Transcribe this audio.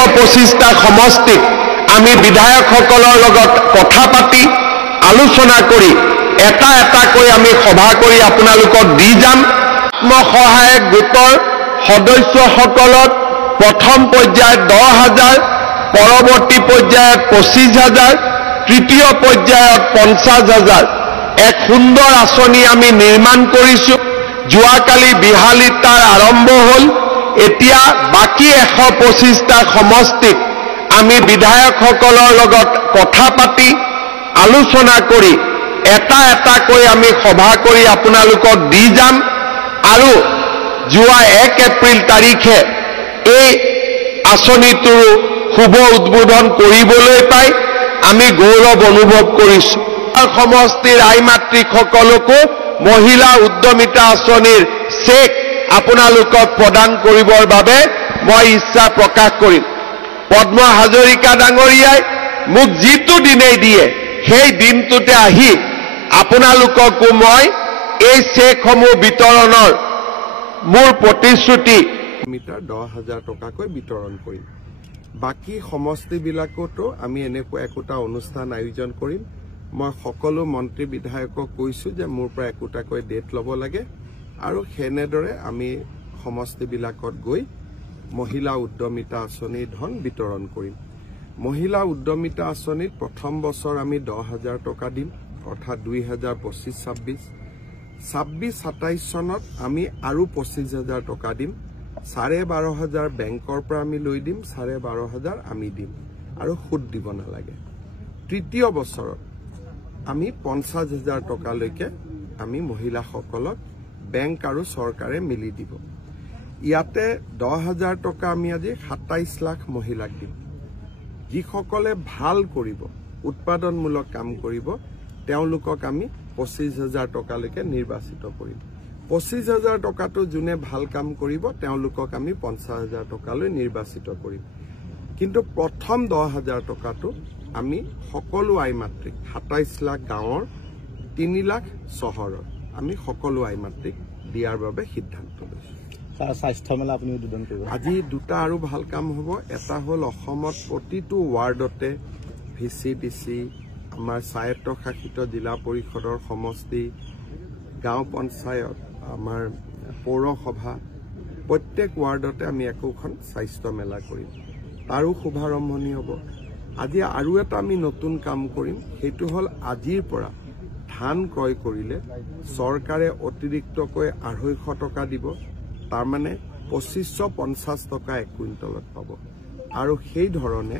125টা সমষ্টিত আমি বিধায়কসকলৰ লগত কথা পাতি আলোচনা কৰি এটা এটাকৈ আমি সভা কৰি আপোনালোকক দি যাম। আত্মসহায়ক গোটৰ সদস্যসকলক প্ৰথম পৰ্যায়ত 10,000, পৰৱৰ্তী পৰ্যায়ত 25,000, তৃতীয় পৰ্যায়ত 50,000 এক সুন্দৰ আঁচনি আমি নিৰ্মাণ কৰিছো। যোৱাকালি বিহালীত তাৰ আৰম্ভ হ'ল। এতিয়া বাকী 125টা সমষ্টিত আমি বিধায়কসকলৰ লগত কথা পাতি আলোচনা কৰি এটা এটাকৈ আমি সভা কৰি আপোনালোকক দি যাম আৰু যোৱা 1 এপ্ৰিল তাৰিখে এই আঁচনিটোৰ শুভ উদ্বোধন কৰিবলৈ পাই আমি গৌৰৱ অনুভৱ কৰিছো। সমষ্টিৰ আই মাতৃসকলকো মহিলা উদ্যমিতা আঁচনিৰ চেক আপোনালোকক প্ৰদান কৰিবৰ বাবে মই ইচ্ছা প্ৰকাশ কৰিম। পদ্ম হাজৰিকা ডাঙৰীয়াই মোক যিটো দিনেই দিয়ে সেই দিনটোতে আহি আপোনালোককো মই এই চেকসমূহ বিতৰণৰ মোৰ প্ৰতিশ্ৰুতি 10,000 টকাকৈ বিতৰণ কৰিম। বাকী সমষ্টিবিলাকতো আমি এনেকুৱা একোটা অনুষ্ঠান আয়োজন কৰিম। মই সকলো মন্ত্ৰী বিধায়কক কৈছো যে মোৰ পৰা একোটাকৈ ডেট ল'ব লাগে আৰু সেনেদৰে আমি সমষ্টিবিলাকত গৈ মহিলা উদ্যমিতা আঁচনিৰ ধন বিতৰণ কৰিম। মহিলা উদ্যমিতা আঁচনিত প্ৰথম বছৰ আমি 10,000 টকা দিম, অৰ্থাৎ 2025-26, 26-27 চনত আমি আৰু 25,000 টকা দিম। 12,500 বেংকৰ পৰা আমি লৈ দিম, 12,500 আমি দিম আৰু সুদ দিব নালাগে। তৃতীয় বছৰত আমি 50,000 টকালৈকে আমি মহিলাসকলক বেংক আৰু চৰকাৰে মিলি দিব। ইয়াতে 10,000 টকা আমি আজি 27 লাখ মহিলাক দিম। যিসকলে ভাল কৰিব, উৎপাদনমূলক কাম কৰিব, তেওঁলোকক আমি 25,000 টকালৈকে নিৰ্বাচিত কৰিম। 25,000 টকাটো যোনে ভাল কাম কৰিব তেওঁলোকক আমি 50,000 টকালৈ নিৰ্বাচিত কৰিম। কিন্তু প্ৰথম 10,000 টকাটো আমি সকলো আই মাতৃক 27 লাখ গাঁৱৰ 3 লাখ চহৰৰ আমি সকলো আই মাতৃক দিয়াৰ বাবে সিদ্ধান্ত লৈছো। স্বাস্থ্য মেলা আপুনি উদ্বোধন কৰিব। আজি দুটা আৰু ভাল কাম হ'ব। এটা হ'ল অসমত প্ৰতিটো ৱাৰ্ডতে VCDC, আমাৰ স্বায়ত্তশাসিত জিলা পৰিষদৰ সমষ্টি, গাঁও পঞ্চায়ত, আমাৰ পৌৰসভা, প্ৰত্যেক ৱাৰ্ডতে আমি একোখন স্বাস্থ্য মেলা কৰিম। তাৰো শুভাৰম্ভণি হ'ব। আজি আৰু এটা আমি নতুন কাম কৰিম, সেইটো হ'ল আজিৰ পৰা ধান ক্ৰয় কৰিলে চৰকাৰে অতিৰিক্তকৈ 250 টকা দিব। তাৰমানে 2550 টকা 1 কুইণ্টলত পাব আৰু সেই ধৰণে